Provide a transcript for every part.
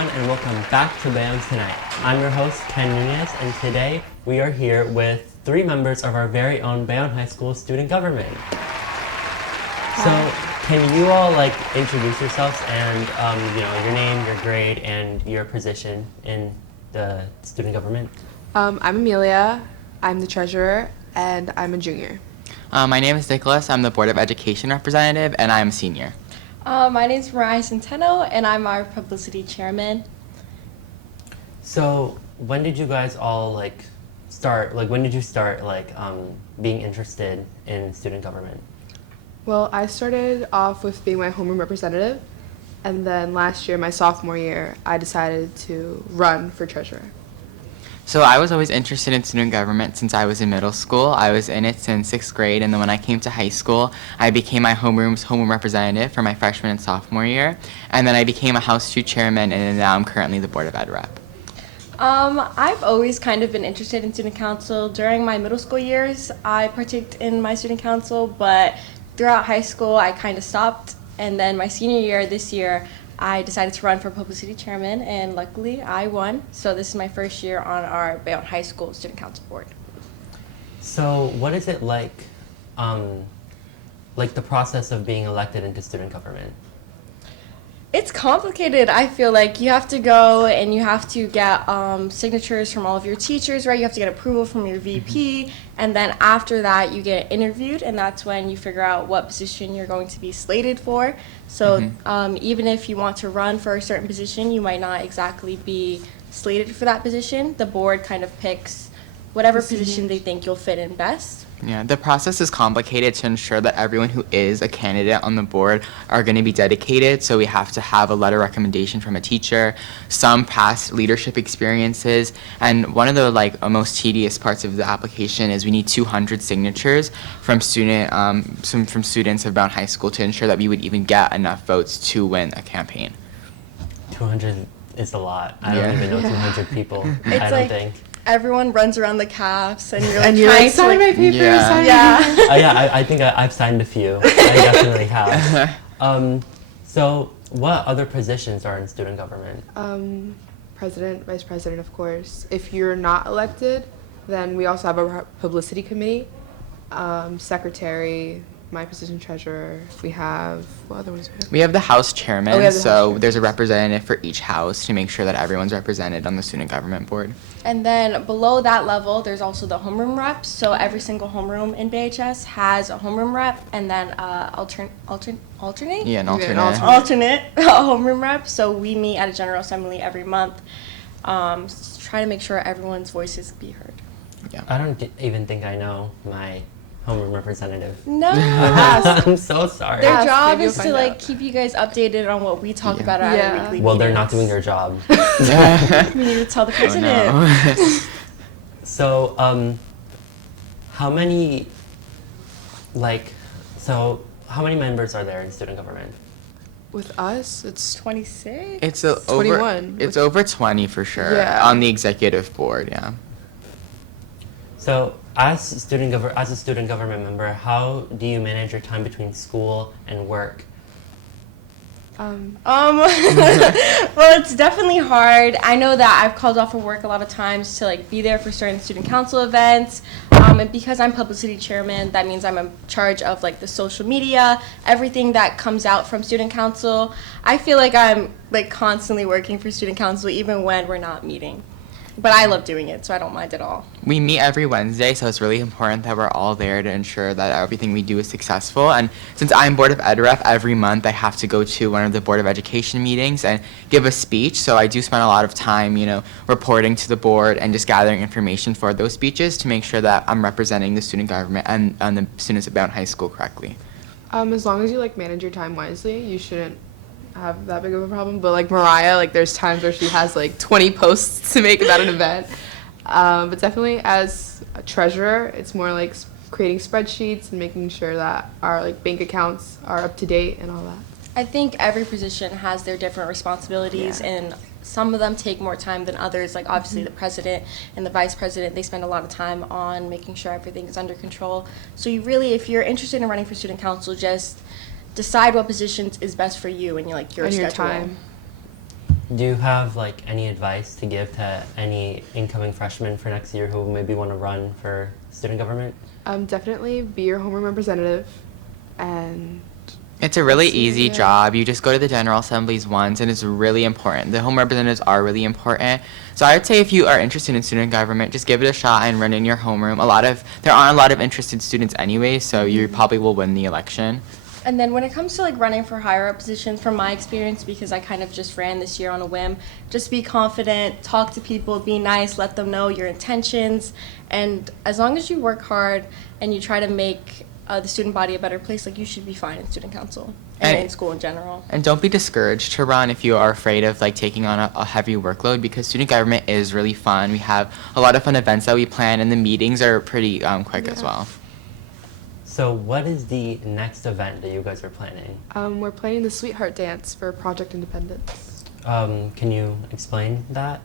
everyone, and welcome back to Bayonne Tonight. I'm your host, Ken Nunez, and today we are here with 3 members of our very own Bayonne High School student government. So, can you all introduce yourselves and your name, your grade, and your position in the student government? I'm Amelia. I'm the treasurer, and I'm a junior. My name is Nicholas. I'm the Board of Education representative, and I'm a senior. My name is Mariah Centeno, and I'm our publicity chairman. So, when did you guys all start? When did you start being interested in student government? Well, I started off with being my homeroom representative, and then last year, my sophomore year, I decided to run for treasurer. So I was always interested in student government since I was in middle school. I was in it since 6th grade, and then when I came to high school, I became my homeroom representative for my freshman and sophomore year, and then I became a House 2 chairman, and now I'm currently the Board of Ed rep. I've always kind of been interested in student council. During my middle school years, I partook in my student council, but throughout high school, I kind of stopped, and then my senior year, this year, I decided to run for publicity chairman, and luckily I won. So this is my first year on our Bayonne High School Student Council Board. So what is it like the process of being elected into student government? It's complicated. I feel like you have to go and you have to get signatures from all of your teachers, right? You have to get approval from your VP, and then after that you get interviewed, and that's when you figure out what position you're going to be slated for. So even if you want to run for a certain position, you might not exactly be slated for that position. The board kind of picks whatever position they think you'll fit in best. Yeah, the process is complicated to ensure that everyone who is a candidate on the board are going to be dedicated, so we have to have a letter recommendation from a teacher, some past leadership experiences, and one of the most tedious parts of the application is we need 200 signatures from students of Bayonne High School to ensure that we would even get enough votes to win a campaign. 200 is a lot. I don't even know 200 people. It's I don't think. Everyone runs around the CAFs, and you're sign my papers. Yeah. Sign yeah. I think I've signed a few. I definitely have. So what other positions are in student government? President, vice president, of course. If you're not elected, then we also have a publicity committee, secretary, my position treasurer. We have, what other ones do we have? We have the House chairman, we have the House so chairman. there's a representative for each house to make sure that everyone's represented on the student government board. And then below that level, there's also the homeroom reps. So every single homeroom in BHS has a homeroom rep, and then alternate Yeah, an Yeah, alternate. an alternate homeroom rep. So we meet at a general assembly every month, try to make sure everyone's voices be heard. I don't even think I know my homeroom representative. No, I'm so sorry. their Ask, job maybe is you'll to find out. keep you guys updated on what we talk Yeah. about at Yeah. our weekly Well, they're not doing meetings. their job. We need to tell the president. Oh, no. So, how many members are there in student government? With us, it's 26. It's 21. It's over 20 for sure. Yeah. On the executive board, yeah. So, as a student government member, how do you manage your time between school and work? Well, it's definitely hard. I know that I've called off of work a lot of times to be there for certain student council events. And because I'm publicity chairman, that means I'm in charge of the social media, everything that comes out from student council. I feel like I'm constantly working for student council even when we're not meeting. But I love doing it, so I don't mind at all. We meet every Wednesday, so it's really important that we're all there to ensure that everything we do is successful. And since I'm Board of Ed rep, every month I have to go to one of the Board of Education meetings and give a speech. So I do spend a lot of time, reporting to the board and just gathering information for those speeches to make sure that I'm representing the student government and the students at Bayonne High School correctly. as long as you manage your time wisely, you shouldn't have that big of a problem. But Mariah, there's times where she has 20 posts to make about an event. But definitely as a treasurer, it's more creating spreadsheets and making sure that our bank accounts are up to date and all that. I think every position has their different responsibilities, Yeah. and some of them take more time than others. Obviously the president and the vice president, they spend a lot of time on making sure everything is under control. So you really, if you're interested in running for student council, just decide what positions is best for you and your And schedule. your time. Do you have like any advice to give to any incoming freshmen for next year who maybe want to run for student government? Definitely be your homeroom representative, and It's a really Let's see, easy yeah. job. You just go to the general assemblies once, and it's really important. The home representatives are really important. So I would say if you are interested in student government, just give it a shot and run in your homeroom. There aren't a lot of interested students anyway, so you probably will win the election. And then when it comes to like running for higher up positions, from my experience, because I kind of just ran this year on a whim, just be confident, talk to people, be nice, let them know your intentions, and as long as you work hard and you try to make the student body a better place, like you should be fine in student council and in school in general. And don't be discouraged to run if you are afraid of like taking on a heavy workload, because student government is really fun. We have a lot of fun events that we plan, and the meetings are pretty quick as Yeah. well. So what is the next event that you guys are planning? we're planning the Sweetheart Dance for Project Independence. Can you explain that?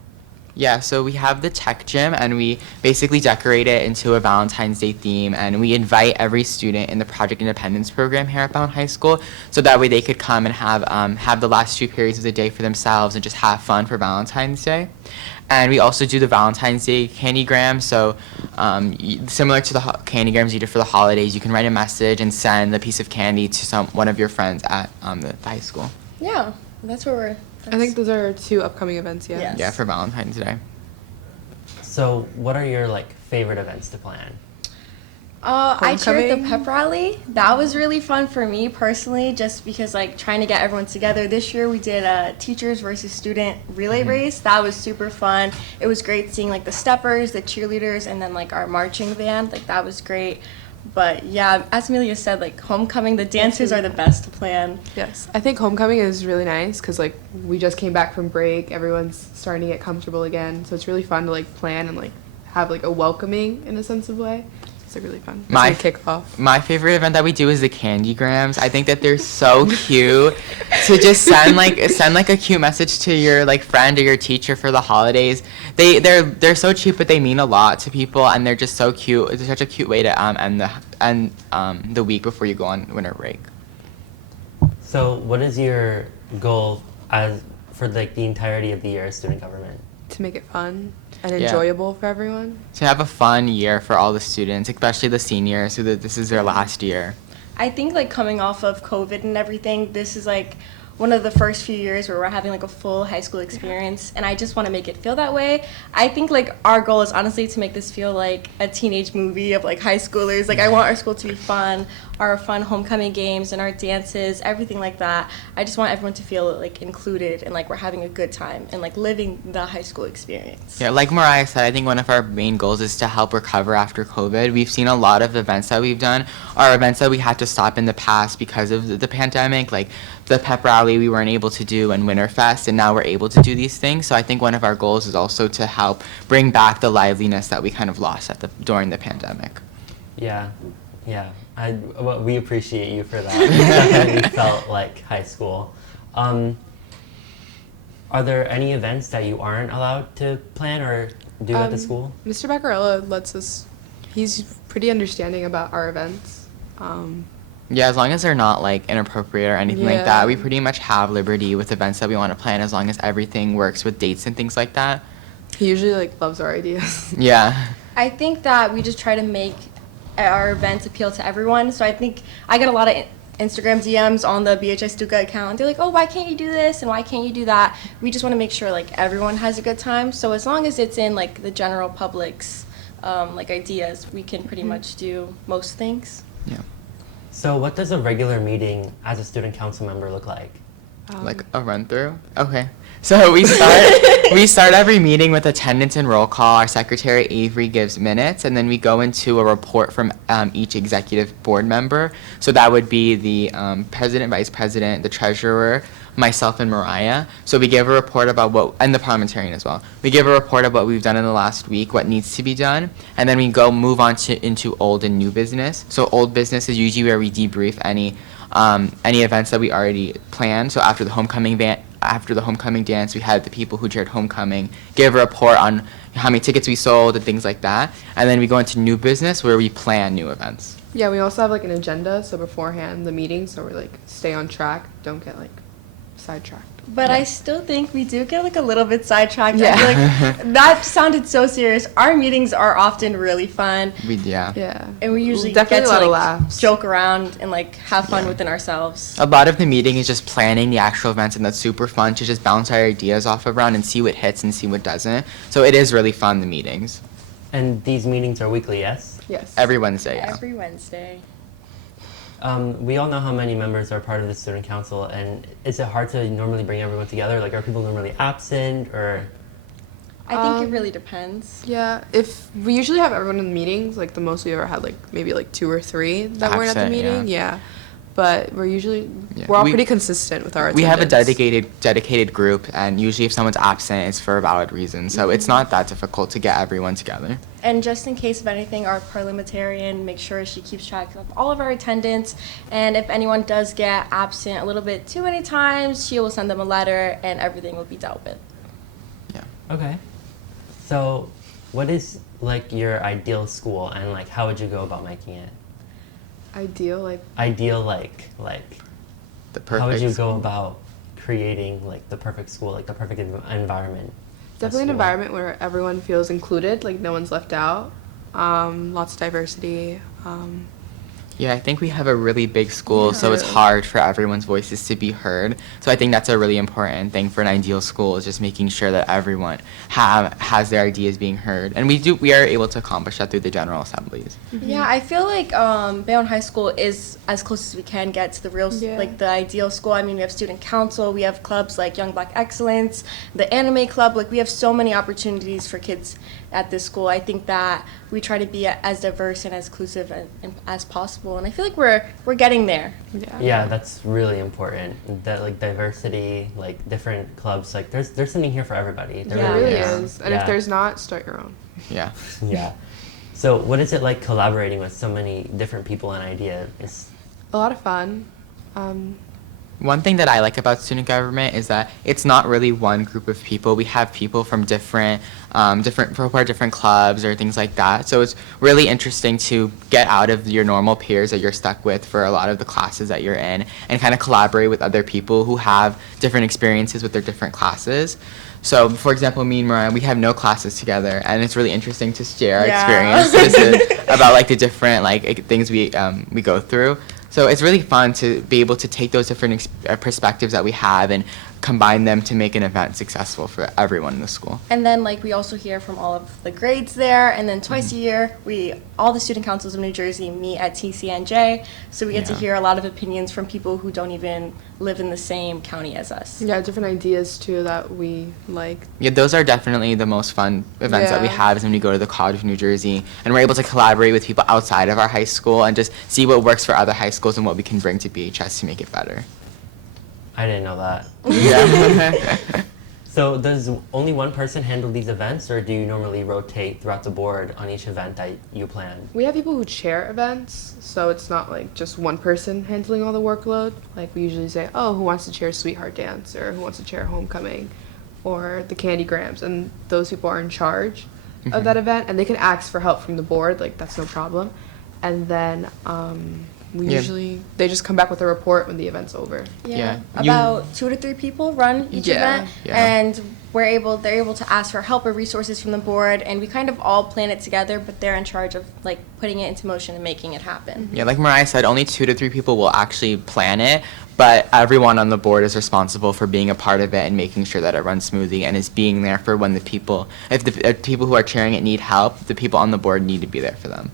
Yeah, so we have the tech gym, and we basically decorate it into a Valentine's Day theme, and we invite every student in the Project Independence program here at Bayonne High School, so that way they could come and have the last 2 periods of the day for themselves and just have fun for Valentine's Day. And we also do the Valentine's Day candygram, so similar to the candygrams you do for the holidays, you can write a message and send a piece of candy to one of your friends at the high school. Yeah, that's where we're. I think those are 2 upcoming events. Yeah. Yes. Yeah, for Valentine's Day. So what are your like favorite events to plan? I chaired the Homecoming? pep rally. That was really fun for me personally, just because like trying to get everyone together. This year we did a teachers versus student relay race. That was super fun. It was great seeing like the steppers, the cheerleaders, and then like our marching band. Like that was great. But yeah, as Amelia said, like homecoming, the dances are the best to plan. Yes, I think homecoming is really nice because like we just came back from break, everyone's starting to get comfortable again, so it's really fun to like plan and like have like a welcoming in a sense of way. It's like really fun. My- It's like kickoff. My favorite event that we do is the candygrams. I think that they're so cute to just send like a cute message to your like friend or your teacher for the holidays. They're so cheap, but they mean a lot to people, and they're just so cute. It's such a cute way to end the week before you go on winter break. So what is your goal for like the entirety of the year as student government? To make it fun and Yeah. enjoyable for everyone. To have a fun year for all the students, especially the seniors, who this is their last year. I think like coming off of COVID and everything, this is like one of the first few years where we're having like a full high school experience, and I just want to make it feel that way. I think like our goal is honestly to make this feel like a teenage movie of like high schoolers. Like I want our school to be fun, our fun homecoming games and our dances, everything like that. I just want everyone to feel like included and like we're having a good time and like living the high school experience. Yeah, like Mariah said, I think one of our main goals is to help recover after COVID. We've seen a lot of events that we've done are events that we had to stop in the past because of the pandemic, like the pep rally we weren't able to do and Winterfest, and now we're able to do these things. So I think one of our goals is also to help bring back the liveliness that we kind of lost during the pandemic. Yeah. Well, we appreciate you for that. It definitely felt like high school. Are there any events that you aren't allowed to plan or do at the school? Mr. Baccarella lets us, he's pretty understanding about our events. Yeah, as long as they're not like inappropriate or anything like that, Yeah. we pretty much have liberty with events that we want to plan as long as everything works with dates and things like that. He usually like loves our ideas. Yeah. I think that we just try to make our events appeal to everyone. So I think I get a lot of Instagram DMs on the BHI Stuka account. They're like, oh, why can't you do this and why can't you do that? We just want to make sure like everyone has a good time. So as long as it's in like the general public's like ideas, we can pretty much do most things. Yeah. So what does a regular meeting as a student council member look like? Like a run through? Okay. So we start every meeting with attendance and roll call. Our secretary Avery gives minutes, and then we go into a report from each executive board member. So that would be the president, vice president, the treasurer, myself, and Mariah. So we give a report about and the parliamentarian as well. We give a report of what we've done in the last week, what needs to be done, and then we move on into old and new business. So old business is usually where we debrief any events that we already planned. So after the homecoming dance, we had the people who chaired homecoming give a report on how many tickets we sold and things like that. And then we go into new business where we plan new events. Yeah, we also have like an agenda, so beforehand the meeting, so we're like stay on track, don't get like sidetracked. But I still think we do get like a little bit sidetracked. Yeah. I feel like that sounded so serious. Our meetings are often really fun, Yeah. and we usually Definitely get a to lot of like laughs. joke around and like have fun within ourselves. A lot of the meeting is just planning the actual events, and that's super fun to just bounce our ideas off around and see what hits and see what doesn't. So it is really fun, the meetings. And these meetings are weekly, yes? Yes. Every Wednesday, yeah. Every Wednesday. We all know how many members are part of the student council, and is it hard to normally bring everyone together? Like, are people normally absent, or? I think it really depends. Yeah, if we usually have everyone in the meetings, like the most we ever had, like maybe like 2 or 3 that weren't at the Absent, meeting. Yeah, but we're all We- pretty consistent with our We have a attendance. dedicated group, and usually if someone's absent, it's for a valid reason. So it's not that difficult to get everyone together. And just in case of anything, our parliamentarian makes sure she keeps track of all of our attendance. And if anyone does get absent a little bit too many times, she will send them a letter and everything will be dealt with. Okay. So, what is, like, your ideal school, and, like, how would you go about making it? Ideal, like Ideal, like, The perfect. how would you go about creating, like, the perfect school, like, the perfect environment? for definitely an school? environment where everyone feels included, like no one's left out. Lots of diversity. Yeah, I think we have a really big school, so it's Yeah. hard for everyone's voices to be heard. So I think that's a really important thing for an ideal school, is just making sure that everyone has their ideas being heard. And we are able to accomplish that through the General Assemblies. Yeah, I feel like Bayonne High School is as close as we can get to the real, Yeah. like the ideal school. I mean, we have student council, we have clubs like Young Black Excellence, the anime club. Like we have so many opportunities for kids at this school. I think that we try to be as diverse and as inclusive as possible, and I feel like we're getting there. Yeah, that's really important. That, like, diversity, like, different clubs, like, there's something here for everybody. There It Yeah. really Yeah. is. And Yeah. if there's not, start your own. Yeah. Yeah. So, what is it like collaborating with so many different people and ideas? A lot of fun. One thing that I like about student government is that it's not really one group of people. We have people from different clubs or things like that. So it's really interesting to get out of your normal peers that you're stuck with for a lot of the classes that you're in, and kind of collaborate with other people who have different experiences with their different classes. So, for example, me and Mariah, we have no classes together, and it's really interesting to share our Yeah. experiences about like the different things we go through. So it's really fun to be able to take those different perspectives that we have and combine them to make an event successful for everyone in the school. And then like we also hear from all of the grades there, and then twice a year all the student councils of New Jersey meet at TCNJ, so we get to Yeah. hear a lot of opinions from people who don't even live in the same county as us. Yeah, different ideas too that we like. Yeah, those are definitely the most fun events that we Yeah. have, is when we go to the College of New Jersey and we're able to collaborate with people outside of our high school and just see what works for other high schools and what we can bring to BHS to make it better. I didn't know that. Yeah. So, does only one person handle these events, or do you normally rotate throughout the board on each event that you plan? We have people who chair events, so it's not like just one person handling all the workload. Like we usually say, oh, who wants to chair Sweetheart Dance, or who wants to chair Homecoming, or the Candy Grams, and those people are in charge of that event, and they can ask for help from the board, like that's no problem. And then Yeah. they just come back with a report when the event's over. Yeah. About 2 to 3 people run each Yeah. event, Yeah. and they're able to ask for help or resources from the board, and we kind of all plan it together, but they're in charge of like putting it into motion and making it happen. Yeah, like Mariah said, only 2 to 3 people will actually plan it, but everyone on the board is responsible for being a part of it and making sure that it runs smoothly, and is being there for when if the people who are chairing it need help, the people on the board need to be there for them.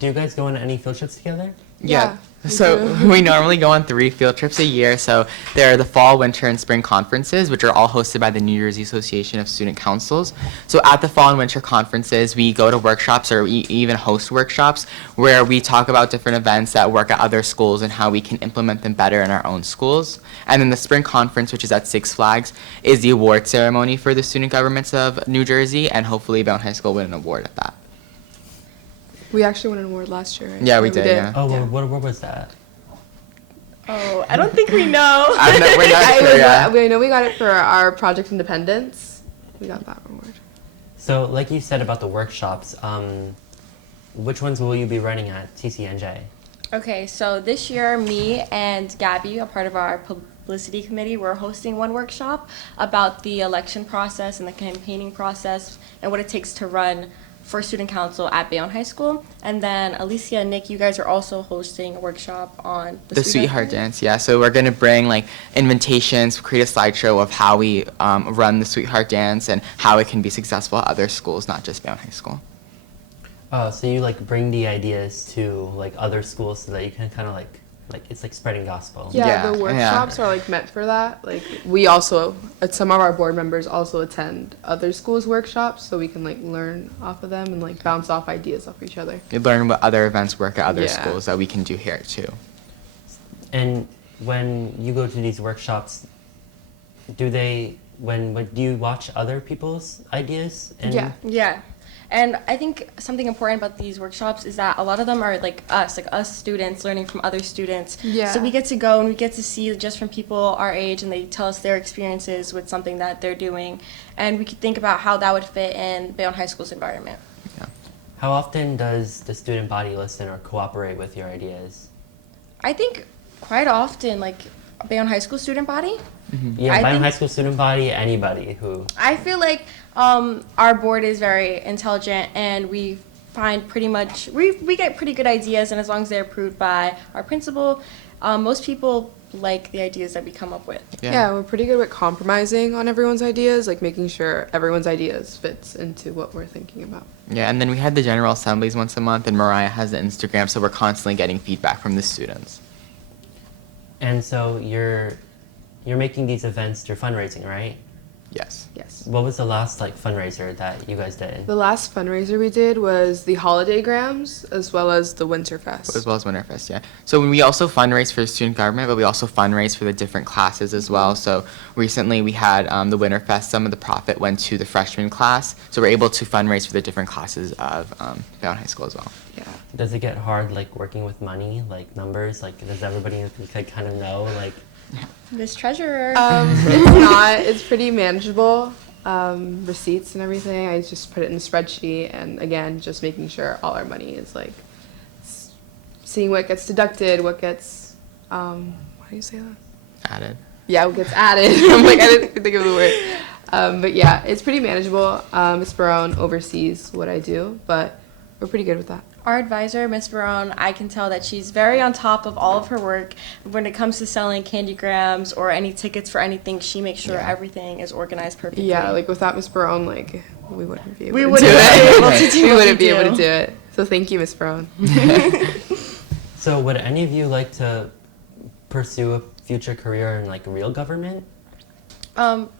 Do you guys go on any field trips together? Yeah, we So do. we normally go on 3 field trips a year. So there are the fall, winter, and spring conferences, which are all hosted by the New Jersey Association of Student Councils. So at the fall and winter conferences, we go to workshops, or we even host workshops where we talk about different events that work at other schools and how we can implement them better in our own schools. And then the spring conference, which is at Six Flags, is the award ceremony for the student governments of New Jersey, and hopefully Bayonne High School win an award at that. We actually won an award last year, right? Yeah, we did, yeah. Oh, Yeah. what was that? Oh, I don't think we know. We're not sure, yeah. I know we got it for our Project Independence. We got that award. So, like you said about the workshops, which ones will you be running at TCNJ? Okay, so this year, me and Gabby, a part of our publicity committee, we're hosting one workshop about the election process and the campaigning process and what it takes to run for student council at Bayonne High School. And then Alicia and Nick, you guys are also hosting a workshop on The Sweetheart Dance, yeah. So we're going to bring like invitations, create a slideshow of how we run the Sweetheart Dance and how it can be successful at other schools, not just Bayonne High School. So you like bring the ideas to like other schools so that you can kind of like it's like spreading gospel. Yeah, the workshops are like meant for that. Like we also, some of our board members also attend other schools' workshops, so we can like learn off of them and like bounce off ideas off each other. We learn what other events work at other schools that we can do here too. And when you go to these workshops, do you watch other people's ideas? And Yeah. And I think something important about these workshops is that a lot of them are like us students learning from other students. Yeah. So we get to go and we get to see just from people our age, and they tell us their experiences with something that they're doing. And we could think about how that would fit in Bayonne High School's environment. Yeah. How often does the student body listen or cooperate with your ideas? I think quite often, like Bayonne High School student body. Yeah, Bayonne High School student body, anybody who... I feel like our board is very intelligent, and we find pretty much, we get pretty good ideas, and as long as they're approved by our principal, most people like the ideas that we come up with. Yeah, we're pretty good at compromising on everyone's ideas, like making sure everyone's ideas fits into what we're thinking about. Yeah, and then we had the General Assemblies once a month, and Mariah has the Instagram, so we're constantly getting feedback from the students. And so you're making these events through fundraising, right? Yes. Yes. What was the last like fundraiser that you guys did? The last fundraiser we did was the Holiday Grams as well as the Winterfest. As well as Winterfest, yeah. So we also fundraise for student government, but we also fundraise for the different classes as well. So recently we had the Winterfest. Some of the profit went to the freshman class, so we're able to fundraise for the different classes of Bayonne High School as well. Yeah. Does it get hard like working with money, like numbers? Like does everybody like kind of know like? Miss Treasurer. It's not. It's pretty manageable. Receipts and everything. I just put it in the spreadsheet, and again, just making sure all our money is like seeing what gets deducted, what gets what do you say that? Added. Yeah, what gets added. I'm like I didn't think of the word. But yeah, it's pretty manageable. Miss Barone oversees what I do, but we're pretty good with that. Our advisor, Miss Barone, I can tell that she's very on top of all of her work. When it comes to selling candygrams or any tickets for anything, she makes sure everything is organized perfectly. Yeah, like without Miss Barone, like we wouldn't be able We to wouldn't do be it. able to do We what wouldn't we be able do. to do it. So thank you, Miss Barone. So would any of you like to pursue a future career in like real government?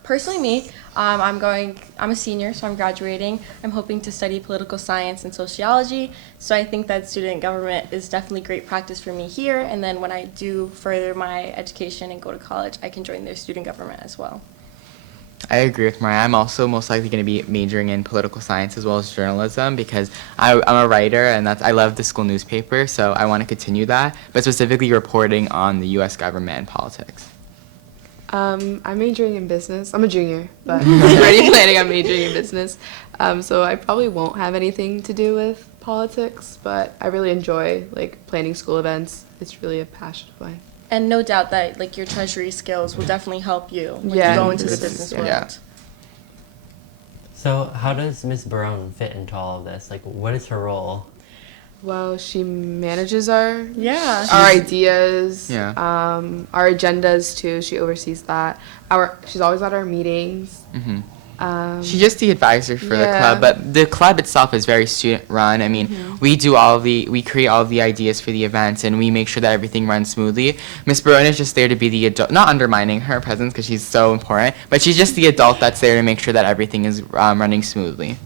Personally, me, I'm a senior, so I'm graduating. I'm hoping to study political science and sociology, so I think that student government is definitely great practice for me here, and then when I do further my education and go to college, I can join their student government as well. I agree with Mariah. I'm also most likely going to be majoring in political science as well as journalism because I'm a writer and I love the school newspaper, so I want to continue that, but specifically reporting on the U.S. government and politics. I'm majoring in business. I'm a junior, but I'm already planning on majoring in business. So I probably won't have anything to do with politics, but I really enjoy like planning school events. It's really a passion of mine. And no doubt that like your treasury skills will definitely help you when you Yeah, go into the business, business yeah. world. Yeah. So how does Miss Barone fit into all of this? Like what is her role? Well, she manages our Yeah. our ideas, Yeah. our agendas too. She oversees that. She's always at our meetings. hmm Um, She's just the advisor for the yeah. club, but the club itself is very student-run. I mean, we create all of the ideas for the events, and we make sure that everything runs smoothly. Miss Barone is just there to be the adult, not undermining her presence because she's so important, but she's just the adult that's there to make sure that everything is running smoothly.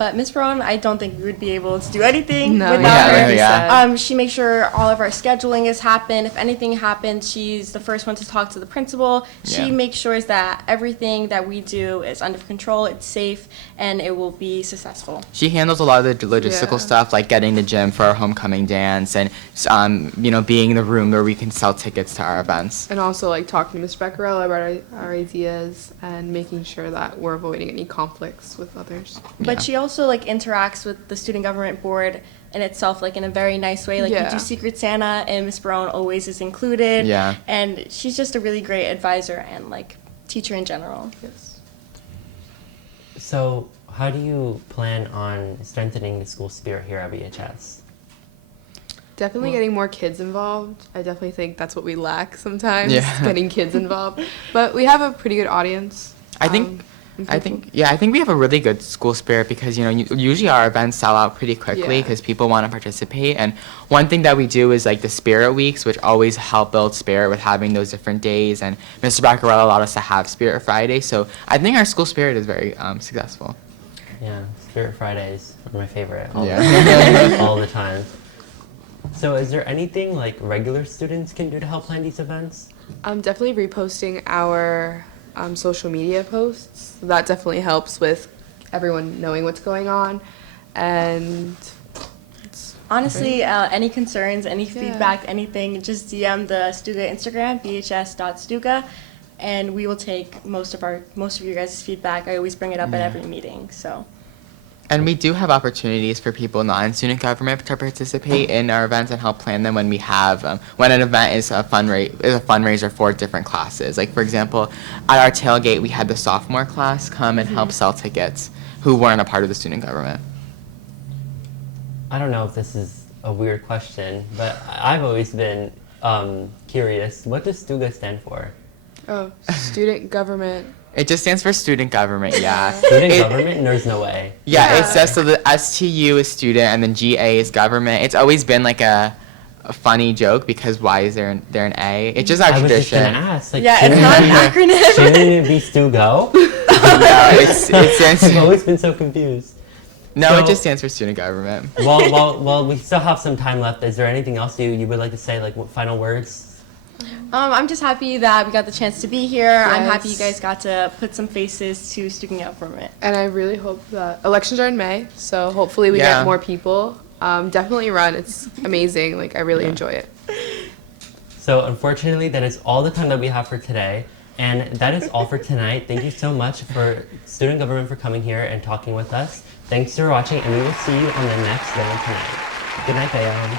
But Miss Barone, I don't think we would be able to do anything No, without yeah, her. yeah. She makes sure all of our scheduling is happen. If anything happens, she's the first one to talk to the principal. She Yeah. makes sure that everything that we do is under control, it's safe, and it will be successful. She handles a lot of the logistical Yeah. stuff, like getting the gym for our homecoming dance, and being in the room where we can sell tickets to our events. And also like talking to Miss Becquerel about our ideas and making sure that we're avoiding any conflicts with others. But Yeah. she also like interacts with the student government board in itself, like in a very nice way. Like we Yeah. do Secret Santa, and Miss Barone always is included. Yeah. And she's just a really great advisor and like teacher in general. Yes. So, how do you plan on strengthening the school spirit here at BHS? Definitely getting more kids involved. I definitely think that's what we lack sometimes, Yeah. getting kids involved. But we have a pretty good audience. I think, and I people- think, yeah, I think we have a really good school spirit because, usually our events sell out pretty quickly Yeah. because people want to participate. And one thing that we do is like the spirit weeks, which always help build spirit with having those different days. And Mr. Baccarella allowed us to have Spirit Friday. So I think our school spirit is very successful. Yeah, Spirit Fridays are my favorite. All, Yeah. the, all the time. So, is there anything like regular students can do to help plan these events? Definitely reposting our social media posts. That definitely helps with everyone knowing what's going on. And Honestly, any concerns, any Yeah. feedback, anything, just DM the Stuga Instagram, bhs.stuga, and we will take most of your guys' feedback. I always bring it up at every meeting, so. And we do have opportunities for people not in student government to participate in our events and help plan them when we have when an event is a fundraiser for different classes. Like for example, at our tailgate we had the sophomore class come and help sell tickets who weren't a part of the student government. I don't know if this is a weird question, but I've always been curious. What does STUGA stand for? student government. It just stands for student government, yeah. Student It- government? There's no way. Yeah, it Yeah. says so the STU is student and then GA is government. It's always been like a funny joke because why is there an A? It's just our I was just tradition. gonna ask. Like, Yeah, it's not an acronym. Shouldn't it be STUGO? No, it stands. I've always been so confused. No, So- it just stands for student government. Well, we still have some time left. Is there anything else you would like to say, like final words? I'm just happy that we got the chance to be here. I'm happy you Yes. guys got to put some faces to student government. And I really hope that elections are in May, so hopefully we Yeah. get more people. Definitely run. It's amazing. Like I really enjoy it. So unfortunately, that is all the time that we have for today. And that is all for tonight. Thank you so much for student government for coming here and talking with us. Thanks for watching, and we will see you on the next Bayonne Tonight. Good night, Bayonne.